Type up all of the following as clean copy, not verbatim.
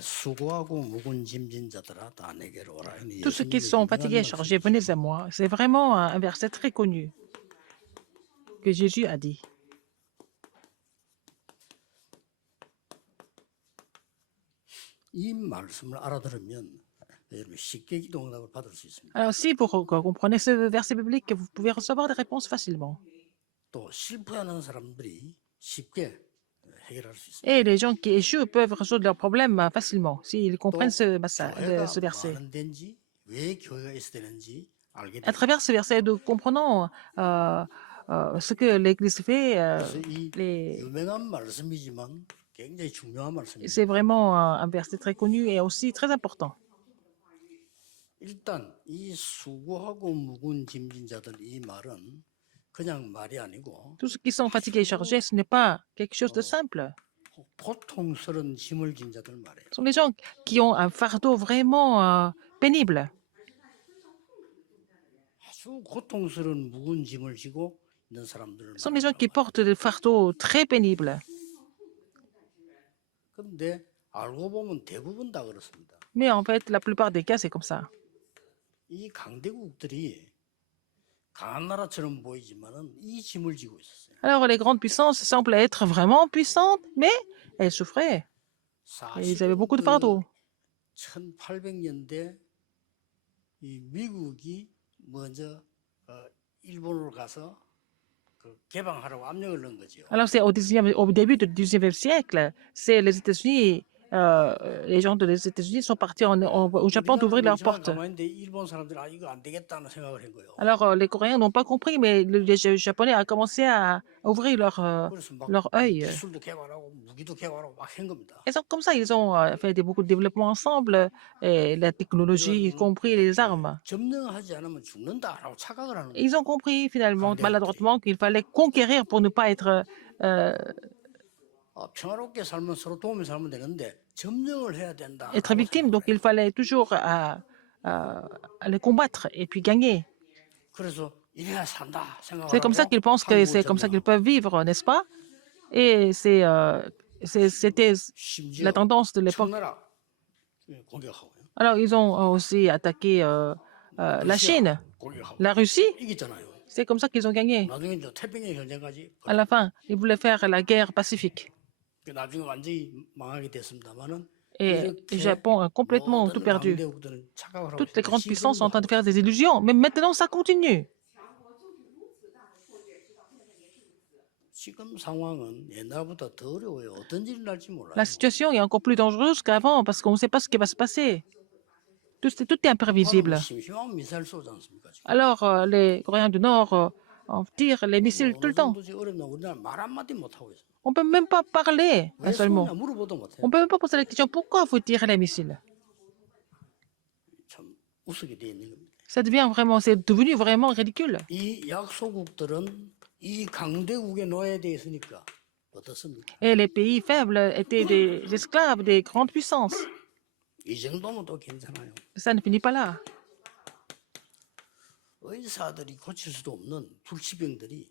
수고하고 묵은 짐진 자들아 다 내게로 오라. Tous ceux qui 예수님의 sont 유명한 fatigués et chargés, venez 말씀이죠. à moi. C'est vraiment un verset très connu que Jésus a dit. 이 말씀을 알아들으면 여러분 쉽게 기도응답을 받을 수 있습니다. Alors, si vous comprenez ce verset biblique, vous pouvez recevoir des réponses facilement. 또 실패하는 사람들이 쉽게 해결할 수 있습니다. Et les gens qui échouent peuvent résoudre leurs problèmes facilement s'ils comprennent 또 교회가 ce 뭐 verset. 하는 데인지 왜 교회가 있어야 되는지 알게 À 됩니다. travers ce verset, nous comprenons ce que l'Église fait. 그래서 이 유명한 말씀이지만 굉장히 중요한 말씀입니다. C'est vraiment un verset très connu et aussi très important. 일단 이 수고하고 묵은 짐진 자들 이 말은 그냥 말이 아니고 Tous ceux qui sont fatigués et chargés, ce n'est pas quelque chose de simple. 고통스러운 짐을 진 자들 말이에요. Ce sont les gens qui ont un fardeau vraiment pénible. 아주 고통스러운 무거운 짐을 지고 있는 사람들을 Ce sont les gens 말합니다. qui portent des fardeaux très pénibles. 그런데 알고 보면 대부분 다 그렇습니다. Mais en fait, la plupart des cas, c'est comme ça. 이 강대국들이 강한 나라처럼 보이지만은 이 짐을 지고 있었어요. Alors, les grandes puissances semblent être vraiment puissantes, mais elles souffraient. Et ils avaient beaucoup de fardeaux. 1800년대 이 미국이 먼저 일본으로 가서 개방하라고 압력을 넣은 거죠. Alors, c'est au début du 19e siècle, c'est les États-Unis, les gens des États-Unis sont partis au Japon d'ouvrir leurs portes. 가만히 있는데 일본 사람들은 아 이거 안 되겠다는 생각을 한 거예요. Alors, les Coréens n'ont pas compris, mais les Japonais ont commencé à ouvrir 그래서 막 leur œil. 기술도 개발하고 무기도 개발하고 막 한 겁니다. Et comme ça, ils ont fait beaucoup de développement ensemble, et la technologie, y compris les armes. 점령하지 않으면 죽는다라고 착각을 하는 거예요. Ils ont compris finalement, maladroitement, qu'il fallait conquérir pour ne pas être 평화롭게 살면 서로 도우며 살면 되는데 점령을 해야 된다. être victime. Donc, il fallait toujours les combattre et puis gagner. 그래서 이래야 산다 생각을 C'est comme ça 하고 qu'ils pensent que c'est 한국을 comme ça qu'ils 점령하고. peuvent vivre, n'est-ce pas? Et c'était la 심지어 tendance de l'époque. 청나라 공격하고요. Alors, ils ont aussi attaqué la Chine, 공격하고 la Russie. 이겼잖아요. C'est comme ça qu'ils ont gagné. 나중에 이제 태평양 전쟁까지 À la fin, ils voulaient faire la guerre pacifique. 나중에 완전히 망하게 됐습니다만은 Et le 이렇게 Japon a complètement tout 모든 perdu. 강대국들은 착각을 하고 Toutes les 있어요. grandes puissances sont en train de 지금도 faire des illusions. Mais maintenant, ça continue. 지금 상황은 옛날보다 더 어려워요. 어떤 일이 날지 몰라요. La situation est encore plus dangereuse qu'avant parce qu'on ne sait pas ce qui va se passer. Tout est imprévisible. 심심하면 미사일 쏘지 않습니까? 지금? Alors, les Coréens du Nord tirent les missiles tout 어느 le temps. 정도지 어렵나 우리나라 말 한마디 못하고 있어요. On ne peut même pas parler 왜 seulement. 쏘냐 물어보도 못해요. On ne peut même pas poser la question pourquoi vous tirez les missiles. 참 우스게 돼 있는 겁니다. Ça devient vraiment, c'est devenu vraiment ridicule. 이 약소국들은 이 강대국에 놓여야 돼 있으니까 어떻습니까? Et les pays faibles étaient des esclaves des grandes puissances. 이 정도면 또 괜찮아요. Ça ne finit pas là. 의사들이 고칠 수도 없는 불치병들이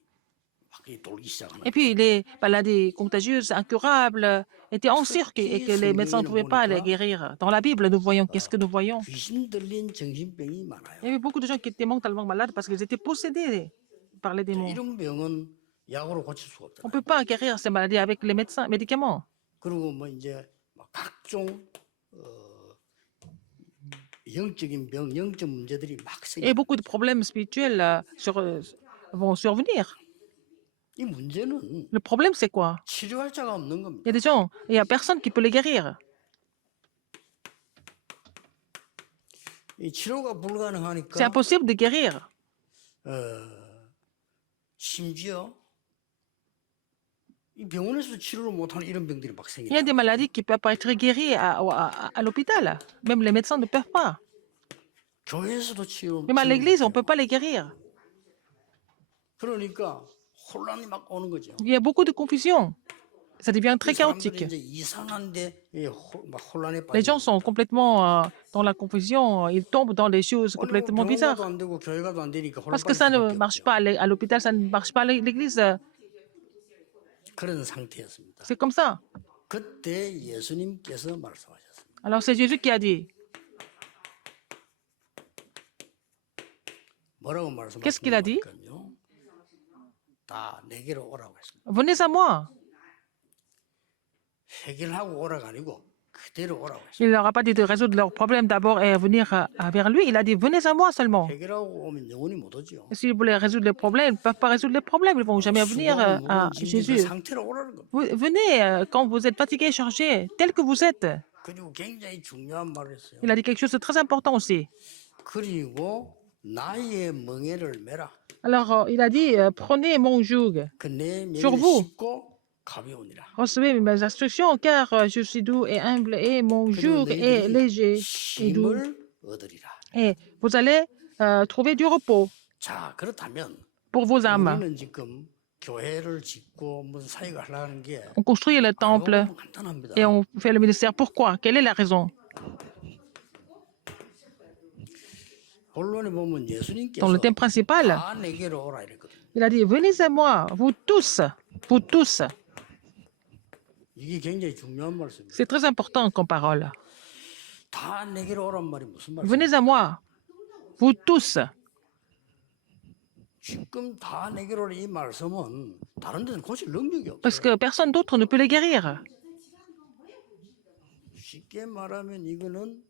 막 돌기 시작하는 Et puis, les maladies contagieuses, incurables, étaient en cirque et que les médecins ne pouvaient pas les guérir. Dans la Bible, nous voyons qu'est-ce que nous voyons. 귀신 들린 정신병이 많아요. Il y avait beaucoup de gens qui étaient mentalement malades parce qu'ils étaient possédés par les démons. 이런 병은 약으로 고칠 수가 On 없잖아요. ne peut pas guérir ces maladies avec les médicaments. 그리고 뭐 이제 막 각종 영적인 병, 영적 문제들이 막 Et 생겨. beaucoup de problèmes spirituels vont survenir. 이 문제는 Le problème, c'est quoi? 치료할 자가 없는 Il y 겁니다. a des gens, il n'y a personne qui peut les guérir. 이 치료가 C'est 불가능하니까 impossible de guérir. 심지어 이 병원에서 치료를 못하는 이런 병들이 막 Il y a 생겨요. des maladies qui ne peuvent pas être guéries à l'hôpital. Même les médecins ne peuvent pas. 교회에서도 치료. Même à l'église, on ne peut pas les guérir. 그러니까 혼란이 막 오는 거죠. Il y a beaucoup de confusion. Ça devient très 이 사람들이 chaotique. 이제 이상한데 막 혼란에 Les gens 빠지고 sont complètement dans la confusion. Ils tombent dans des choses complètement 병원 bizarres. 가도 안 되고 교회 가도 안 되니까 Parce que ça ne marche pas à l'hôpital, ça ne marche pas à l'église. 그런 상태였습니다. C'est comme ça. 그때 예수님께서 말씀하셨습니다. Alors c'est Jésus qui a dit. 뭐라고 Qu'est-ce qu'il a dit? 말씀하셨냐면요. 다 내게로 오라고 했습니다. Venez à moi. 해결하고 오라가 아니고 그대로 오라고 했습니다. Il ne leur a pas dit de résoudre leurs problèmes d'abord et venir vers lui. Il a dit venez à moi seulement. 해결하고 o면 영원히 못 오죠. S'ils voulaient résoudre les problèmes, ils ne peuvent pas résoudre les problèmes. Ils ne vont jamais venir à 그 Jésus. 상태로 오라는 겁니다. Venez quand vous êtes fatigué, chargé, tel que vous êtes. 그리고 굉장히 중요한 말을 했어요. Il a dit quelque chose de très important aussi. 그리고 나의 멍에를 메라. Alors, il a dit, prenez mon joug, 그내 Sur 멍에 vous. 쉽고 가벼우니라. recevez mes instructions, car je suis doux et humble, et mon 그리고 joug est léger et doux. 힘을 얻으리라. Et vous allez trouver du repos 자, 그렇다면 pour vos âmes. 우리는 지금 교회를 짓고 무슨 사역을 하려는 게 On construit le temple 알고 보면 간단합니다. et on fait le ministère. Pourquoi? Quelle est la raison? 본론에 보면 Dans 예수님께서 le thème principal, 다 내게로 오라 이랬거든요. il a dit, venez à moi, vous tous, vous tous. 이게 굉장히 중요한 말씀입니다. C'est très important comme parole. 다 내게로 오란 말이 무슨 말이에요? Venez à moi, vous tous. 지금 다 내게로 오라 이 말씀은 다른 데는 고칠 능력이 없어요. Parce que personne d'autre ne peut les guérir. 쉽게 말하면 이거는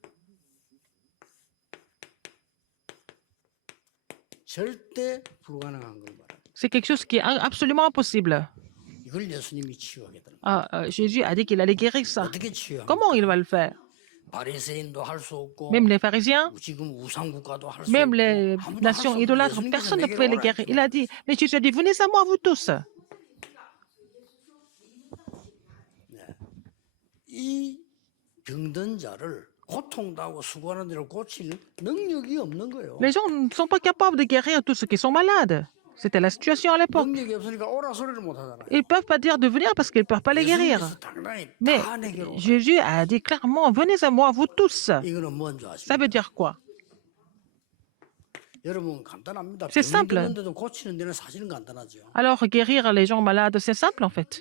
절대 불가능한 걸 말합니다. C'est quelque chose qui est absolument impossible. 이걸 예수님이 치유하겠다는 거예요. Jésus a dit qu'il allait guérir ça. 어떻게 치유합니까? Comment il va le faire? 바리새인도 할 수 없고 Même les pharisiens, 지금 우상 국가도 할 수 même 없고 les 아무도 할 수 nations 없는 idolâtres, 예수님께서 personne ne 내게로 pouvait les 오라 guérir. 했죠. Il a dit, mais Jésus a dit, venez à moi, vous tous. 이 병든 자를 고통당하고 수고하는 자를 고칠 능력이 없는 거예요. Les gens ne sont pas capables de guérir tous ceux qui sont malades. C'était la situation à l'époque. 능력이 없으니까 오라 소리를 못 하잖아요. Ils ne peuvent pas dire de venir parce qu'ils ne peuvent pas les guérir. 예수님께서 당당히 Mais 다 내게로 오라. Jésus a dit clairement, venez à moi, vous tous. 이거는 뭔지 Ça 아십니까? veut dire quoi? 여러분 간단합니다. C'est 병이 simple. 드는데도 고치는 데는 사실은 간단하죠. Alors, guérir les gens malades, c'est simple en fait.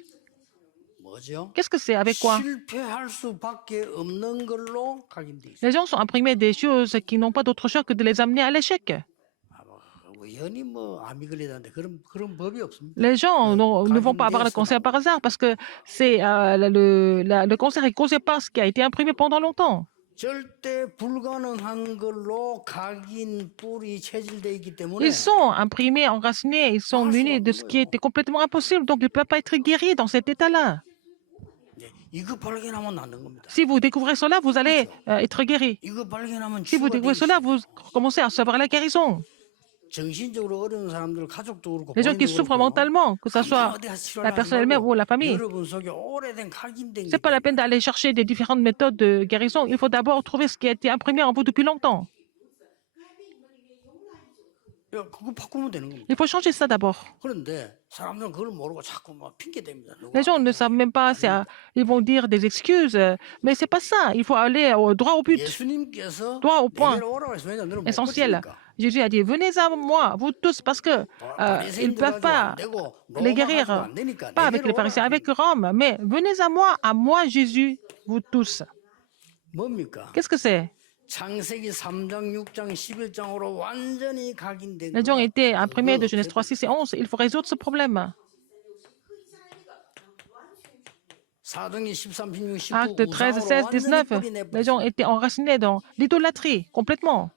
뭐죠? Qu'est-ce que c'est? Avec quoi? 실패할 수밖에 없는 걸로 각인돼 있어요. Les gens sont imprimés des choses qui n'ont pas d'autre choix que de les amener à l'échec. 우연히 뭐 암이 걸리다는데 그런 법이 없습니다. Les gens ne vont pas avoir le cancer par hasard parce que c'est le cancer est causé par ce qui a été imprimé pendant longtemps. 절대 불가능한 걸로 각인 뿔이 체질돼 있기 때문에 Ils sont imprimés, enracinés, ils sont munis de ce qui était complètement impossible, donc ils ne peuvent pas être guéris dans cet état-là. 네, 이거 발견하면 낫는 겁니다. Si vous découvrez cela, vous allez être guéri. 이거 발견하면 Si vous 치유가 découvrez 되기 cela, 시작해요. vous commencez à recevoir la guérison. 정신적으로 어려운 사람들 가족도 그렇고 Les gens qui 본인도 souffrent 그렇고요. mentalement, que ce soit 어디 가서 la 치료를 personne 하지 elle-même 말고 ou la famille, 여러분 속에 오래된 각인된 ce 게 n'est pas la 있다는 peine d'aller chercher des différentes méthodes de guérison. Il faut d'abord trouver ce qui a été imprimé en vous depuis longtemps. 거예요. 그거 바꾸면 되는 겁니다. Il faut changer ça d'abord. 그런데 사람들은 그걸 모르고 자꾸 막 핑계 댑니다. Les gens ne savent même pas, ils vont dire des excuses, mais c'est pas ça. Il faut aller droit au but, 예수님께서 droit au point, 내게로 오라고 해서 왜냐면 너는 못 essentiel. 고치니까. Jésus a dit, venez à moi, vous tous, parce que ils ne peuvent pas les guérir, pas avec les pharisiens, avec Rome, mais venez à moi Jésus, vous tous. 뭡니까? Qu'est-ce que c'est? 창세기 3장, 6장, 11장으로 완전히 각인된 Les gens 거. étaient imprimés de Genèse 3, 6 et 11. Il faut résoudre ce problème. 사도행전 13, 16, 19 Actes 13, 우상으로 16, 완전히 19. 뿌리 Les 내버렸어요. gens étaient enracinés dans l'idolâtrie, complètement.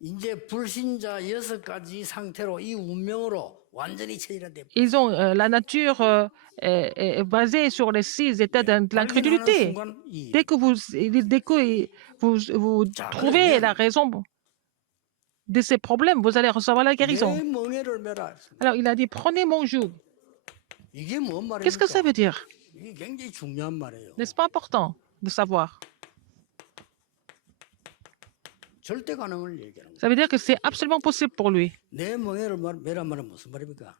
이제 불신자 6가지 상태로 이 운명으로 완전히 체질화돼. Ils ont la nature est basée sur les 6 états de l'incrédulité. Dès que vous trouvez la raison de ces problèmes, vous allez recevoir la guérison. 내 멍에를 메라. Alors il a dit, prenez mon joug. 이게 뭔 Qu'est-ce que ça 말입니까? veut dire? 이게 굉장히 중요한 말이에요. N'est-ce pas important de savoir? 절대 가능을 얘기하는 거예요. Ça veut dire que c'est absolument possible pour lui. 내 멍에를 메란 말은 무슨 말입니까?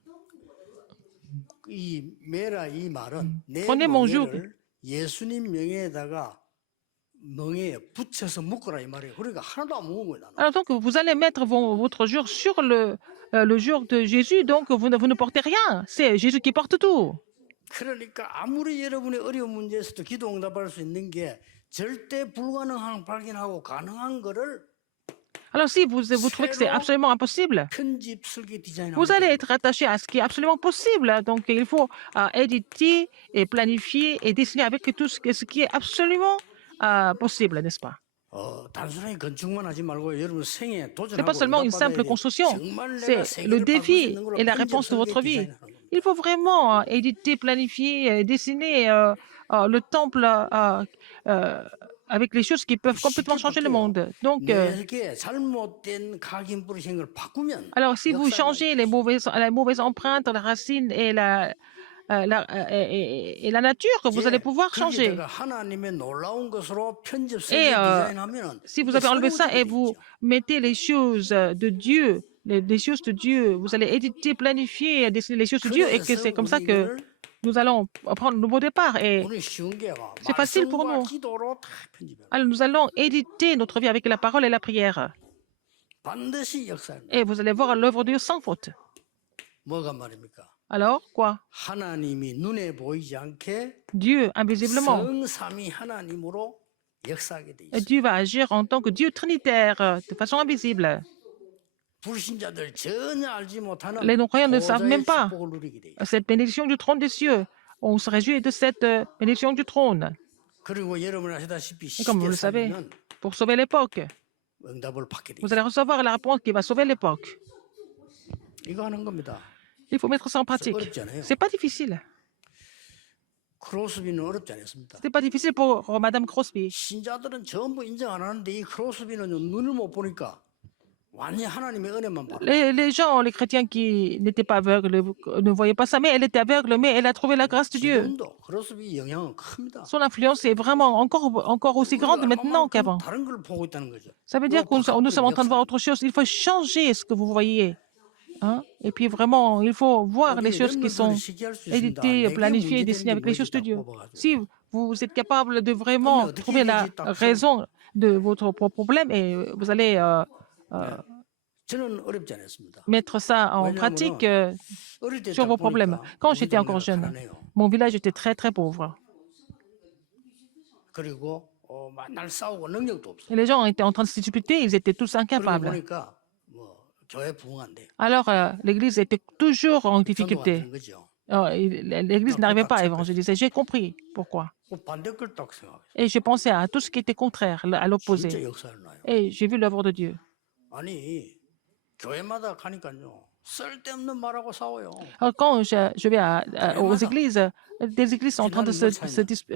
이 메라 이 말은 내 Prenez mon 멍에를 예수님 명예에다가 멍에에 붙여서 묶으라 이 말이에요. 그러니까 하나도 안 먹은 거예요. 나는. Alors donc vous allez mettre votre jour sur le jour de Jésus, donc vous ne portez rien. C'est Jésus qui porte tout. 그러니까 아무리 여러분의 어려운 문제에서도 기도 응답할 수 있는 게 절대 불가능한 발견하고 가능한 거를 Alors, si vous trouvez que c'est 새로 absolument impossible, 편집 설계 디자인하면 vous allez 됩니다. être attaché à ce qui est absolument possible. Donc, il faut éditer et planifier et dessiner avec tout ce qui est absolument possible, n'est-ce pas? 단순하게 건축만 하지 말고 여러분 생에 Ce n'est pas 도전하고 seulement une 응답받아야 simple 돼요. construction, 정말 내가 c'est le 세계를 바꿀 수 défi 있는 걸로 et la 편집 réponse de 설계 votre vie. 디자인하는 겁니다. Il faut vraiment éditer, planifier, dessiner le temple avec les choses qui peuvent complètement 쉽게 changer le 바뀌어요. monde. Donc, 내게 잘못된 각인 뿌리신 걸 바꾸면 alors, si vous 역사가 changez la mauvaise empreinte, la racine et la nature, vous allez pouvoir changer. 거기다가 하나님의 놀라운 것으로 편집 Et 설계 디자인하면 si vous avez enlevé ça et vous mettez les choses de Dieu, les choses de Dieu, vous allez éditer, planifier, dessiner les choses de Dieu et que c'est comme ça que nous allons prendre le nouveau départ. Et 우리 쉬운 게요. c'est facile pour 말씀과 nous. 기도로 다 편집해요. Alors, nous allons éditer notre vie avec la parole et la prière. 반드시 역사합니다. Et vous allez voir l'œuvre de Dieu sans faute. 뭐가 말입니까? Alors, quoi? 하나님이 눈에 보이지 않게 Dieu, invisiblement, 성삼위 하나님으로 역사하게 돼 있어요. Dieu va agir en tant que Dieu trinitaire, de façon invisible. 불신자들 전혀 알지 못하는 Les non-croyants ne savent 보좌의 même pas 축복을 누리게 돼 있어요. cette bénédiction du trône des cieux. On se réjouit de cette bénédiction du trône. 그리고 여러분 아시다시피 Et comme vous 시대 le savez, 살리는 pour sauver l'époque, 응답을 받게 돼 vous 있어요. allez recevoir la réponse qui va sauver l'époque. 이거 하는 겁니다. Il faut mettre ça en pratique. 어렵지 않아요. C'est pas difficile. 크로스비는 어렵지 않았습니다. C'était pas difficile pour Madame Crosby. 신자들은 전부 인정 안 하는데 이 크로스비는 눈을 못 보니까 완전히 하나님의 은혜만 봐. Les gens, les chrétiens qui n'étaient pas aveugles, ne voyaient pas ça, mais elle était aveugle, mais elle a trouvé la grâce de Dieu. 지금도 크로스비 영향은 큽니다. Son influence est vraiment encore aussi grande maintenant qu'avant. 다른 걸 보고 있다는 거죠. Ça veut dire que nous sommes en train de voir autre chose. Il faut changer ce que vous voyez. Hein? Et puis vraiment, il faut voir les choses qui sont éditées, planifiées, dessinées avec les choses de Dieu. Si vous êtes capable de vraiment trouver la raison de votre problème, et vous allez 저는 어렵지 않았습니다. mettre ça en pratique 어릴 때 sur 딱 vos problèmes. 보니까 Quand 우리 j'étais encore 동네가 jeune, 가난해요. mon village était très très pauvre. 그리고 맨날 싸우고 능력도 없어. Et les gens étaient en train de se disputer, ils étaient tous 그러고 incapables. 보니까 뭐 교회 부흥한대. Alors, l'Église était toujours en 전도가 difficulté. 되는 거죠. L'Église n'arrivait pas à évangéliser. J'ai compris pourquoi. 반대 걸 딱 생각해요. Et j'ai pensé à tout ce qui était contraire, à l'opposé. 진짜 역사를 놔요. Et j'ai vu l'œuvre de Dieu. 아니 교회마다 가니까요 쓸데없는 말하고 싸워요. Alors, quand je vais aux églises, des églises sont en train de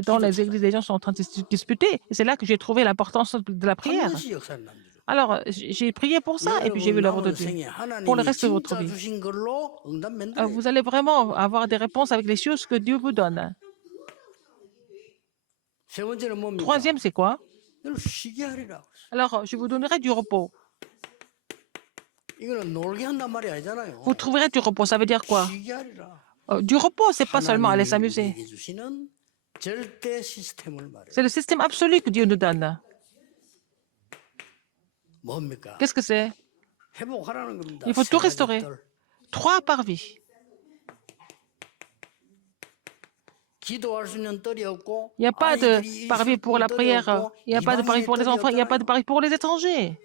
dans les églises, les gens sont en train de se disputer. Et c'est là que j'ai trouvé l'importance de la prière. 반드시 역사를 납니다. Alors, j'ai prié pour ça et puis j'ai vu l'œuvre de Dieu. Pour le reste de votre vie, 주신 걸로 응답 만들어요. vous allez vraiment avoir des réponses avec les choses que Dieu vous donne. 세 번째는 뭡니까? Troisième, c'est quoi? 너를 쉬게 하리라. Alors, je vous donnerai du repos. 이거는 놀게 한단 말이 아니잖아요. Vous trouverez du repos, ça veut dire quoi? 쉬게 하리라. Du repos, c'est pas seulement aller s'amuser. 하나님이 우리에게 주시는 절대 시스템을 말해요. C'est le système absolu que Dieu nous donne. 뭡니까? Qu'est-ce que c'est? 회복하라는 겁니다. Il faut 세 tout 가지 restaurer. 뜰. 3 par vie. 기도할 수 있는 뜰이 없고 Il n'y a pas de 아이들이 pari 있을 pour la 뜰이 prière. 없고, Il n'y a pas de pari 이방인의 pour les 뜰이 enfants. Il n'y a pas de 없잖아요. pari pour les étrangers.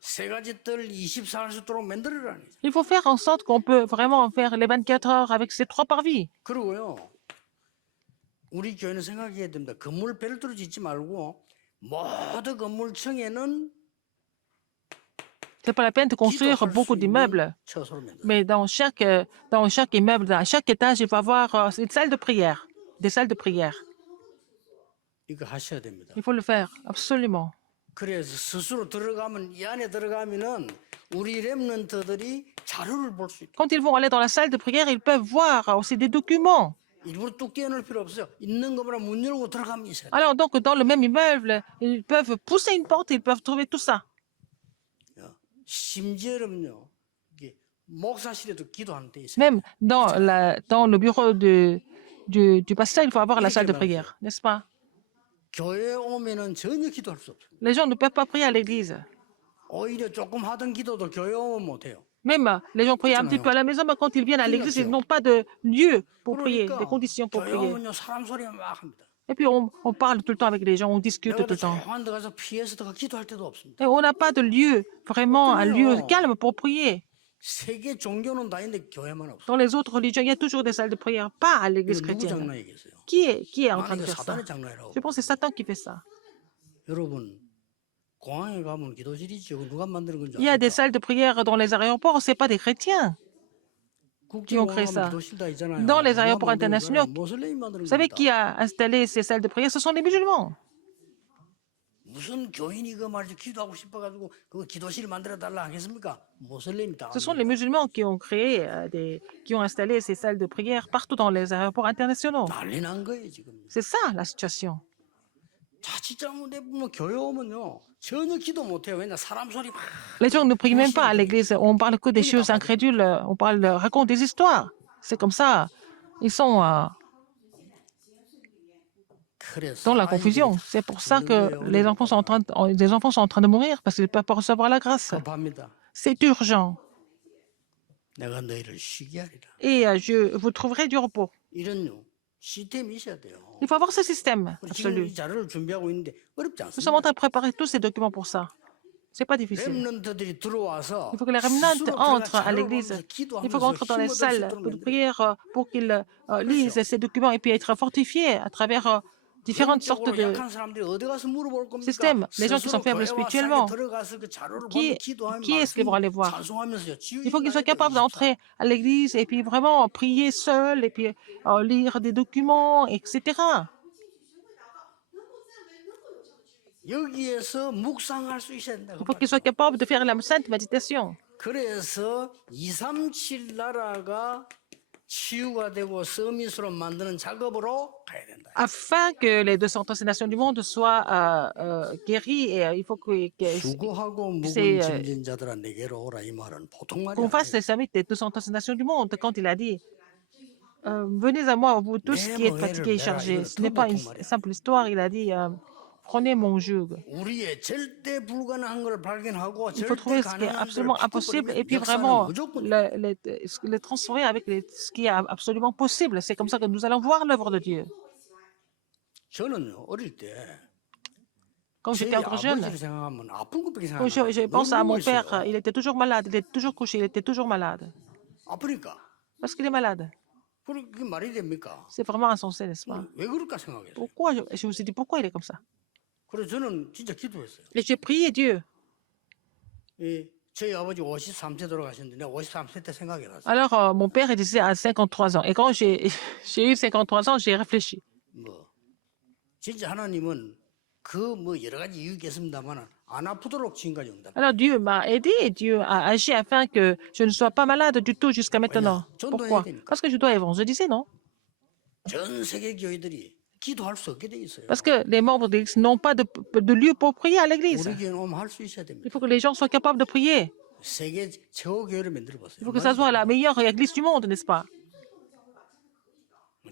세 가지 뜰 24할 수 있도록 만들어라니. Il faut faire en sorte qu'on peut vraiment faire les 24 heures avec ces 3 par vie. 그리고요. 우리 교회는 생각해야 됩니다. 건물 별도로 짓지 말고 모든 건물층에는 C'est pas la peine de construire 기도할 beaucoup 수 d'immeubles. 있는 처소로 만들어요. Mais dans chaque immeuble, à chaque étage, il va y avoir une salle de prière. Des salles de prière. 이거 하셔야 됩니다. Il faut le faire, absolument. 그래서 스스로 들어가면 이 안에 들어가면은 우리 렘넌트들이 자료를 볼 수 있다. Quand ils vont aller dans la salle de prière, ils peuvent voir aussi des documents. 일부러 뚝 떼어놓을 필요 없어요. 있는 거보다 문 열고 들어가면 있어요. Alors, donc, dans le même immeuble, ils peuvent pousser une porte, ils peuvent trouver tout ça. 심지어는요. 이게 목사실에도 기도하는 데 있어요. Même dans le bureau du pasteur, il faut avoir la salle de prière, n'est-ce pas? 교회에 오면은 전혀 기도할 수 없어요. Les gens ne peuvent pas prier à l'église. 오히려 조금 하던 기도도 교회 오면 못 해요. Même les gens prient un petit peu à la maison, mais quand ils viennent à l'église, ils n'ont pas de lieu pour prier, des conditions pour prier. 교회 오면요 사람 소리만 막 합니다. Et puis on parle tout le temps avec les gens, on discute tout 내가 le temps. 조용한 데 가서 피해서다가 기도할 때도 없습니다. Et on n'a pas de lieu, vraiment un lieu 그래요. calme pour prier. 세계 종교는 다 있는데 교회만 없어요. Dans les autres religions, il y a toujours des salles de prière, pas à l'église 이거 누구 chrétienne. 장난이겠어요? Qui est en train 아니 de 이거 faire ça? 사단의 장난이라고. Je pense que c'est Satan qui fait ça. 여러분 공항에 가면 기도실이 있죠. 누가 만드는 건지 Il y a des 아십니까? salles de prière dans les aéroports, ce n'est pas des chrétiens. qui ont créé 국제공항 ça. 가면 기도실 다 있잖아요. Dans les 누가 aéroports 만드는 internationaux, 거예요? 모슬렘이 만드는 Vous savez 겁니다. qui a installé ces salles de prière? Ce sont les musulmans. 무슨 교인이 그 말이죠 기도하고 싶어가지고 그 기도실 만들어 달라 하겠습니까? 모슬렘이 다. Ce sont les musulmans qui ont créé, qui ont installé ces salles de prière partout dans les aéroports internationaux. 난리 난 거예요 지금. C'est ça la situation. 자칫잘못해 보면 교회 오면요 전혀 기도 못해요. 왜냐 사람 소리 막. Les gens ne prient même pas à l'église. On parle que des choses incrédules. On raconte des histoires. C'est comme ça. Ils sont dans la confusion. C'est pour ça que les enfants sont en train de mourir parce qu'ils ne peuvent pas recevoir la grâce. 급합니다. C'est urgent. 내가 너희를 쉬게 하리라. Et vous trouverez du repos. 이런 시스템이 있어야 돼요. Il faut avoir ce système 지금 absolu. 이 자료를 준비하고 있는데 어렵지 Nous sommes en 않습니다. train de préparer tous ces documents pour ça. C'est pas difficile. 렘넌트들이 들어와서 Il faut que les remnants 스스로 entrent 들어가 à l'église. 자료를 보면서 Il faut 기도하면서 qu'entrent dans les 힘을 얻을 수 salles 있도록 de 만들어요. prière pour qu'ils lisent ces documents et puis être fortifiés à travers différentes sortes 영적으로 de 약한 사람들이 어디 가서 물어볼 겁니까? systèmes. Les gens qui sont 스스로 faibles 교회와 spirituellement, 사역에 들어가서 그 자료를 qui, 보면서 기도하면 qui est-ce qu'ils vont aller voir? 찬송하면서요. Il faut qu'ils soient capables d'entrer à l'église et puis vraiment prier seuls et puis lire des documents, etc. 여기에서 묵상할 수 있어야 된다. Il faut qu'ils soient capables de faire la sainte méditation. 그래서 237 나라가 치유가 되고 서밋으로 만드는 작업으로 가야 된다. Afin que les 236 nations du monde soient guéries, et il faut 수고하고 c'est, 무거운 짐진 자들아 내게로 오라 이 말은 보통 말이 qu'on 아니에요. fasse les summits des 236 nations du monde. Quand il a dit venez à moi, vous tous qui êtes fatigués et chargés. Ce n'est pas une simple histoire. Il a dit prenez mon joug. 우리의 절대 불가능한 걸 발견하고 Il faut trouver ce qui est absolument impossible et puis vraiment le transformer avec ce qui est absolument possible. C'est comme ça que nous allons voir l'œuvre de Dieu. 저는 어릴 때 Quand 제 j'étais encore jeune, 아버지를 생각하면 아픈 것밖에 quand 생각 안 je 나요. pense à mon 너무 père, 있어요. il était toujours malade, il était toujours couché, il était toujours malade. 아프니까 Parce qu'il est malade. 그게 말이 됩니까? C'est vraiment insensé, n'est-ce pas? 왜 그럴까 생각했어요. Pourquoi je me suis dit pourquoi il est comme ça? 그래서 저는 진짜 기도했어요. Et j'ai prié Dieu. 저희 아버지 53세 돌아가셨는데 내가 53세 때 생각해봤어요. Alors, mon père est décédé à 53 ans. Et quand j'ai eu 53 ans, j'ai réfléchi. 뭐 진짜 하나님은 그 뭐 여러 가지 이유 있겠습니다만 안 아프도록 지금까지 응답. Alors, Dieu m'a aidé et Dieu a agi afin que je ne sois pas malade du tout jusqu'à maintenant. Pourquoi? Parce que je dois évangéliser, non? 전 세계 교회들이 기도할 수 없게 돼 있어요. Parce que les membres de l'Église n'ont pas de lieu pour prier à l'Église. 우리 교회는 오면 할 수 있어야 됩니다. Il faut que les gens soient capables de prier. 세계 최고 교회를 만들어 보세요. Il faut que ça soit la meilleure Église du monde, n'est-ce pas?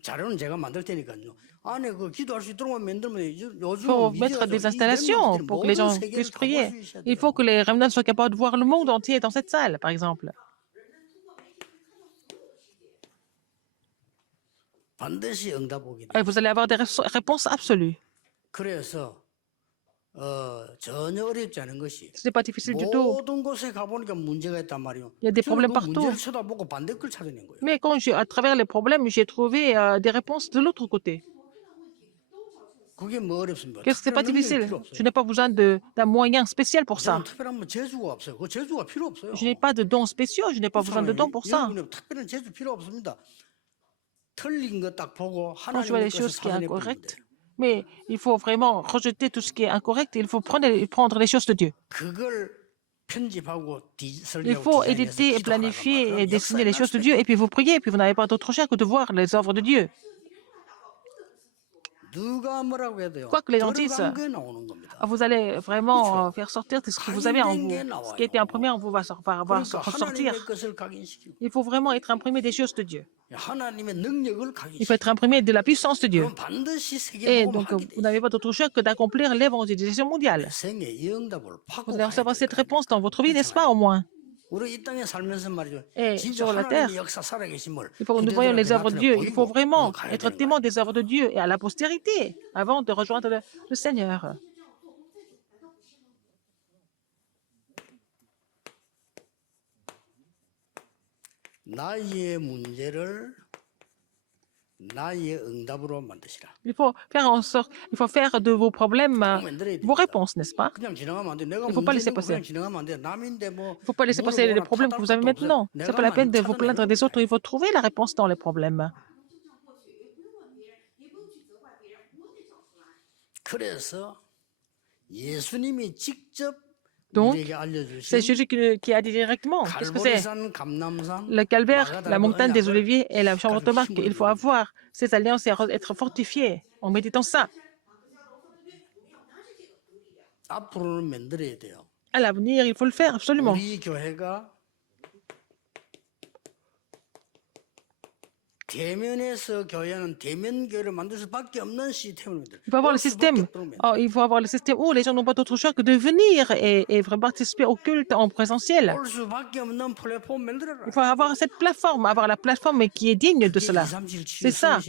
자료는 제가 만들 테니까요. 안에 그 기도할 수 있도록 만들면 요즘 Il faut mettre des installations pour que les gens puissent prier. Il faut que les remnants soient capables de voir le monde entier dans cette salle, par exemple. 반드시 응답 오게 돼. Et vous allez avoir des réponses absolues. 그래서 전혀 어렵지 않은 것이 Ce n'est pas difficile du tout. 모든 곳에 가보니까 문제가 있단 말이에요. Il y a des problèmes 저는 그 partout. 문제를 쳐다보고 반대걸 찾아낸 거예요. Mais à travers les problèmes, j'ai trouvé des réponses de l'autre côté. 그게 뭐 어렵습니까? Qu'est-ce que c'est pas 특별한 능력이 difficile? 필요 없어요. Je n'ai pas besoin d'un moyen spécial pour ça. 저는 특별한 뭐 재주가 없어요. 그 재주가 필요 없어요. Je n'ai pas de dons spéciaux, je n'ai pas besoin de dons pour ça. 여러분은 특별한 재주 필요 없습니다. 틀린 거 딱 보고 Quand je vois 하나님의 les 것을 choses qui sont 살아내 버리면 incorrectes, 돼요. mais il faut vraiment rejeter tout ce qui est incorrect. Il faut prendre les choses de Dieu. 그걸 편집하고 Il 설계하고 faut 디자인해서 éditer, 기도하라고 planifier 말이에요. et dessiner 역사에 les choses de 나서야 Dieu. Et puis vous priez, et puis vous n'avez pas d'autre choix que de voir les œuvres de Dieu. 누가 뭐라고 해도요. Quoi que les gens disent, 들어간 게 나오는 겁니다. vous allez vraiment faire sortir ce que vous avez en vous. Ce qui a été imprimé en vous va 그러니까 ressortir. 하나님의 것을 각인시키고 Il faut vraiment être imprimé des choses de Dieu. 하나님의 능력을 Il faut 각인시키고 être imprimé de la puissance de Dieu. 그럼 반드시 Et 세계복음을 donc, 하게 돼 vous n'avez pas d'autre choix que d'accomplir l'évangélisation mondiale. 생애 이 응답을 받고 Vous allez 가야 recevoir 돼. cette réponse dans votre vie, n'est-ce pas, au moins? 우리 이 땅에 살면서 말이죠. Et 진짜 sur la terre, 하나님의 역사 살아계심을 il faut que nous voyions les œuvres de Dieu. Il faut 보이고 vraiment 가야 être 되는 témoin 거야. des œuvres de Dieu et à la postérité avant de rejoindre le Seigneur. 나의 문제를 나의 응답으로 만드시라. Il faut faire en sorte, il faut faire de vos problèmes 꼭 만들어야 vos 됩니다. réponses, n'est-ce pas? 그냥 지나가면 안 돼. 내가 Il faut pas 문제 laisser 되고 passer. 그냥 지나가면 안 돼. 남인데 뭐 Il ne faut pas laisser passer les problèmes que vous avez maintenant. Ce n'est pas la peine de vous plaindre des autres. Il faut trouver la réponse dans les problèmes. 그래서 예수님이 직접 Donc, 우리에게 c'est 알려주신 Jésus qui a dit directement. Qu'est-ce que c'est? 갈보리산, 감남산, Le calvaire, la 마가다락의 montagne des 언약을 oliviers et la chambre de Marc. Il faut avoir ces alliances et être fortifié en méditant ça. 앞으로는 만들어야 돼요. À l'avenir, il faut le faire absolument. 우리 교회가 대면에서 교회는 대면 교회를 만들 수밖에 없는 시스템입니다. Il faut avoir le système. Oh, il faut avoir le système où les gens n'ont pas d'autre choix que de venir et vraiment participer au culte en présentiel. 올 수밖에 없는 플랫폼 만들어라. Il faut avoir cette plateforme, avoir la plateforme qui est digne de cela. C'est ça.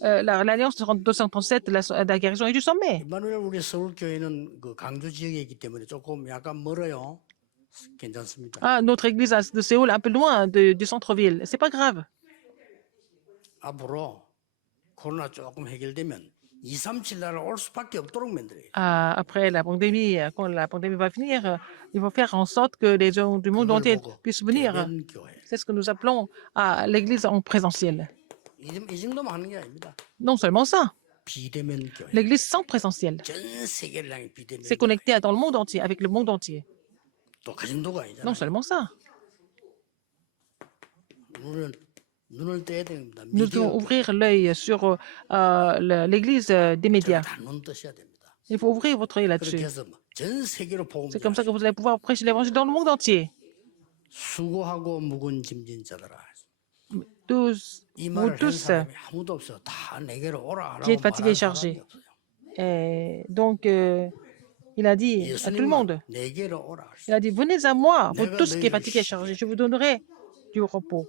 L'alliance 237, la guérison et du sommet. 이마누엘 우리 서울 교회는 그 강주 지역에 있기 때문에 조금 약간 멀어요. 괜찮습니다. Ah, notre église de Séoul, un peu loin du centre-ville. C'est pas grave. 앞으로 코로나 조금 해결되면 2, 3, 7 날 올 수밖에 없도록 만들어요. Après la pandémie, quand la pandémie va finir, il faut faire en sorte que les gens du monde entier puissent venir. 대면 교회. C'est ce que nous appelons à l'église en présentiel. 이 정도만 하는 게 아닙니다. Non seulement ça, 비대면 교회. l'église sans présentiel. 전 세계를 향해 비대면. C'est connecté dans le monde entier, avec le monde entier. 또 그 정도가 아니잖아요. Non seulement ça. 눈을 떼야 됩니다. Nous devons ouvrir l'œil sur l'église des médias. 다눈 뜨셔야 됩니다. Il faut ouvrir votre œil 그렇게 là-dessus. 해서 전 세계로 복음 C'est comme ça que vous allez pouvoir prêcher l'évangile dans le monde entier. 수고하고 묵은 짐진 자들아. Tous, 이 vous 말을 한 tous 사람이 아무도 없어요. 다 내게로 오라 qui 하라고 êtes fatigués et 말하는 chargés. 사람이 없어요. Et donc, il a dit à tout le monde, 예수님은 내게로 오라. il a dit, venez à moi, vous tous qui êtes fatigués et chargés, je vous donnerai du repos.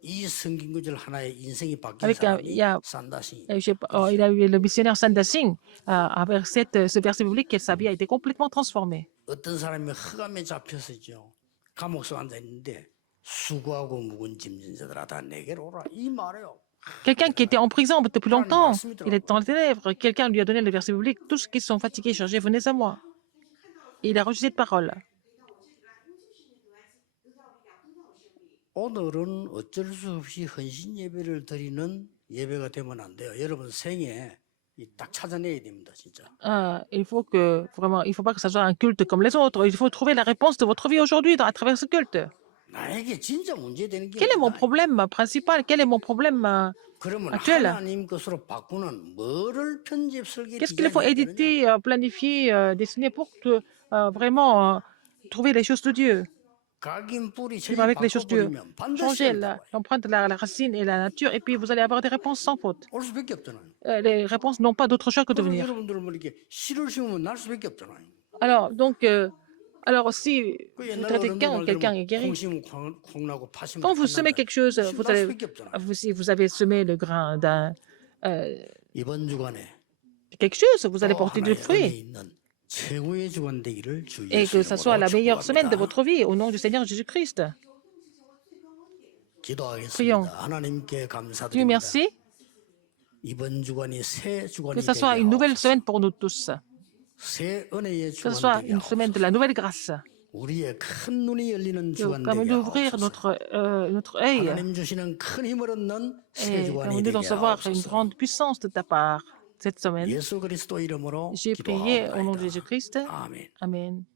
이 성경 구절 하나에 인생이 바뀐 Avec 사람이 il y a 산다시. je sais pas, il a eu le missionnaire Sanda Singh, avec ce verset biblique, sa vie a été complètement transformée. 어떤 사람이 흑암에 잡혔었죠. 감옥에 앉아 있는데 수고하고 묵은 짐진 자들아 다 내게로 오라. 이 말이에요. Quelqu'un qui était en prison depuis longtemps, il est dans les ténèbres, quelqu'un lui a donné le verset biblique, tous qui sont fatigués et chargés, venez à moi. Et il a reçu cette parole. 오늘은 어쩔 수 없이 헌신 예배를 드리는 예배가 되면 안 돼요. 여러분 생에 딱 찾아내야 됩니다, 진짜. Il faut que, vraiment, il ne faut pas que ça soit un culte comme les autres. Il faut trouver la réponse de votre vie aujourd'hui à travers ce culte. 나에게 진짜 문제되는 게 Quel est mon 있다. problème principal? Quel est mon problème 그러면 actuel? 하나님 것으로 바꾸는 뭐를 편집 설계 Qu'est-ce qu'il faut 디자인해야 되느냐? éditer, planifier, dessiner pour que, vraiment trouver les choses de Dieu? 각인 뿌리 Vivre avec les choses de Dieu. 바꿔버리면 반드시 Changer 한다고. l'empreinte de la racine et la nature, et puis vous allez avoir des réponses sans faute. 올 수밖에 없잖아요. Les réponses n'ont pas d'autre choix que de 그럼 venir. 여러분들은 뭐 이렇게 씨를 심으면 날 수밖에 없잖아요. Alors, donc, alors si 그 vous 옛날 traitez 어른들 quelqu'un 말대로 est guéri, 콩 심으면 콩 나고 파 심으면 quand vous 팥 semez 난다. quelque chose, 날 수밖에 없잖아요. si vous avez semé le grain d'un 이번 주간에 quelque chose, vous allez 또 porter du 하나의 은혜 fruit. 있는 최고의 주간 되기를 주 Et que 예수 ça soit la 이름으로 meilleure semaine de 축복합니다. votre vie, au nom du Seigneur Jésus-Christ. 기도하겠습니다. Prions. 하나님께 Dieu 감사드립니다. merci, 이번 주간이 새 que 주간이 ça soit 되게 une nouvelle 하옵소서. semaine pour nous tous, 새 은혜의 que ce 주간 soit 되게 une semaine de 하옵소서. la nouvelle grâce, 우리의 큰 눈이 열리는 que 주간 permet 되게 d'ouvrir 하옵소서. notre œil 하나님 주시는 큰 힘을 얻는 새 et 주간이 permet 되게 d'en recevoir une 하옵소서. grande puissance de ta part cette semaine. 예수 그리스도 이름으로 J'ai prié au nom de 기도하옵나이다. Jésus-Christ. 아멘. Amen.